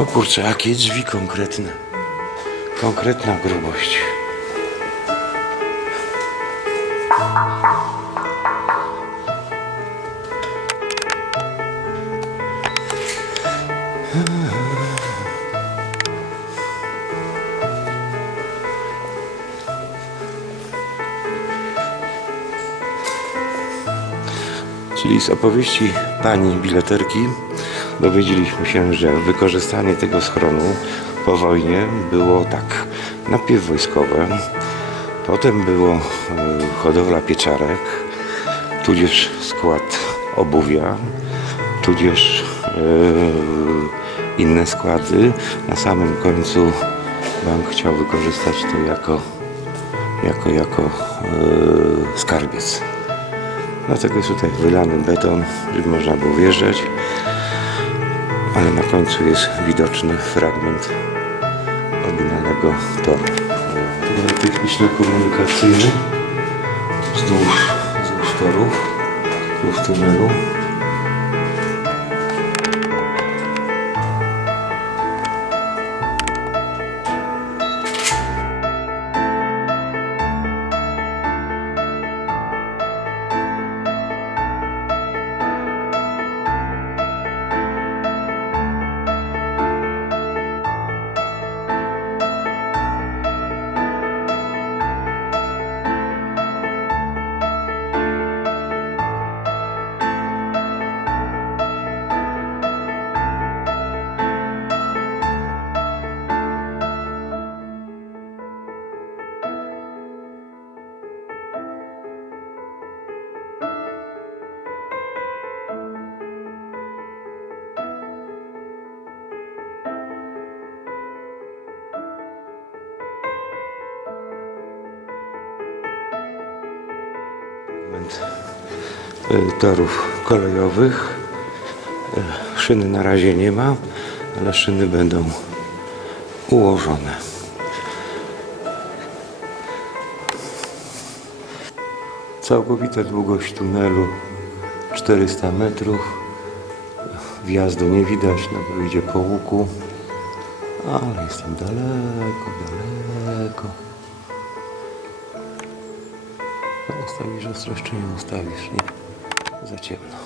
O kurczę, jakie drzwi konkretne. Konkretna grubość. Czyli z opowieści pani bileterki dowiedzieliśmy się, że wykorzystanie tego schronu po wojnie było tak. Najpierw wojskowe, potem było e, hodowla pieczarek, tudzież skład obuwia, tudzież e, inne składy. Na samym końcu bank chciał wykorzystać to jako, jako, jako e, skarbiec. Dlatego jest tutaj wylany beton, żeby można było wjeżdżać. Ale na końcu jest widoczny fragment oryginalnego toru. Tunel techniczno-komunikacyjny wzdłuż, wzdłuż torów, wzdłuż tunelu. E, torów kolejowych. E, Szyny na razie nie ma, ale szyny będą ułożone. Całkowita długość tunelu 400 metrów. Wjazdu nie widać, no bo idzie po łuku. Ale jestem daleko, daleko. Ustawisz ostrość, czy nie ustawisz, nie? Za ciemno.